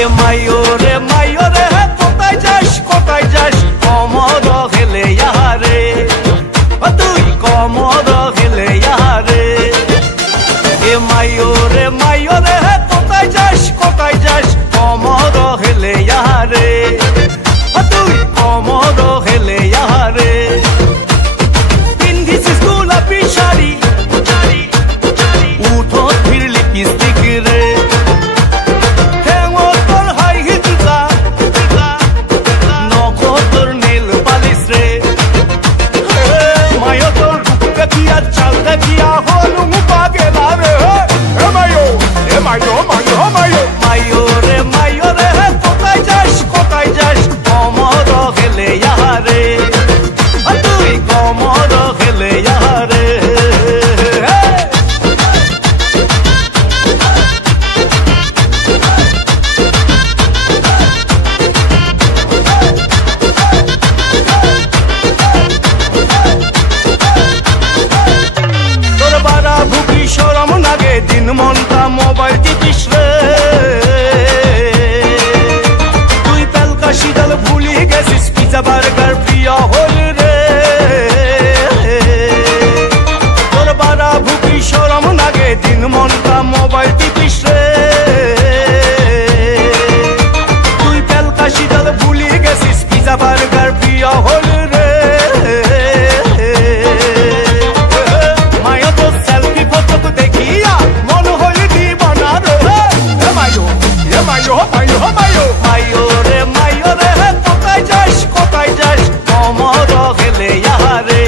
এ মাইও রে কোথায় যাস কমর হেলে ইয়ারে তুই কমর হেলে ইয়ারে এ মাইও রে কোথায় যাস কমর হেলে ইয়ারে তুই কমর হেলে ইয়ারে পিন্ধিছিস গোলাপি শাড়ি উঠো ফিরলি পিস্তিক রে কোথায় যাস কমর হেলে ইয়ারে তুই কমর হেলে ইয়ারে তোর বারা ভুকি শরম লাগে দিন মনটা মোবাইল টিপিস রে শীতল ভুলি গেছিস পিজা বার্গার প্রিয় হল রে তোর বারা ভুকি শরম লাগে দিন মনটা মোবাইল টিপিস রে তুই পেলকা শীতল ভুলি গেছিস পিজা বার্গার প্রিয় হল রে মায়া তো সেলফি ফটো দেখিয়া মন হল দিবানা রে মায়ো রে কোথায় যাস কমর হেলে ইয়ারে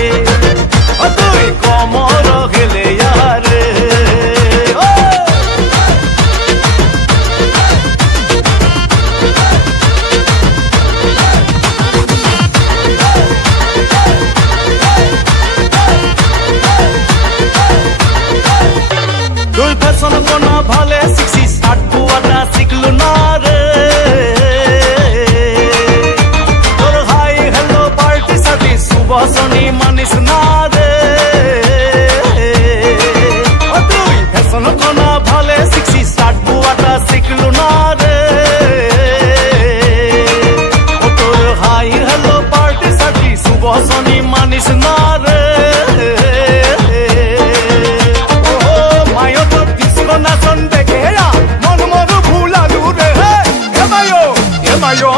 তুই কমর হেলে ইয়ারে তুই ফ্যাশন কোনা ভালে শিখছিস আট বুয়াটা শিখলু না রে বসনি মানিস না রে তুই ফ্যাশন কোনা ভালে শিখছিস আট বুয়াটা শিখলু না রে তোর হাই হ্যালো পার্টি সাথী সুবসনি মানিস না রে মায়ো তোর ডিস্কো নাচন দেখে মন মরু ভুলালু রে মায়ো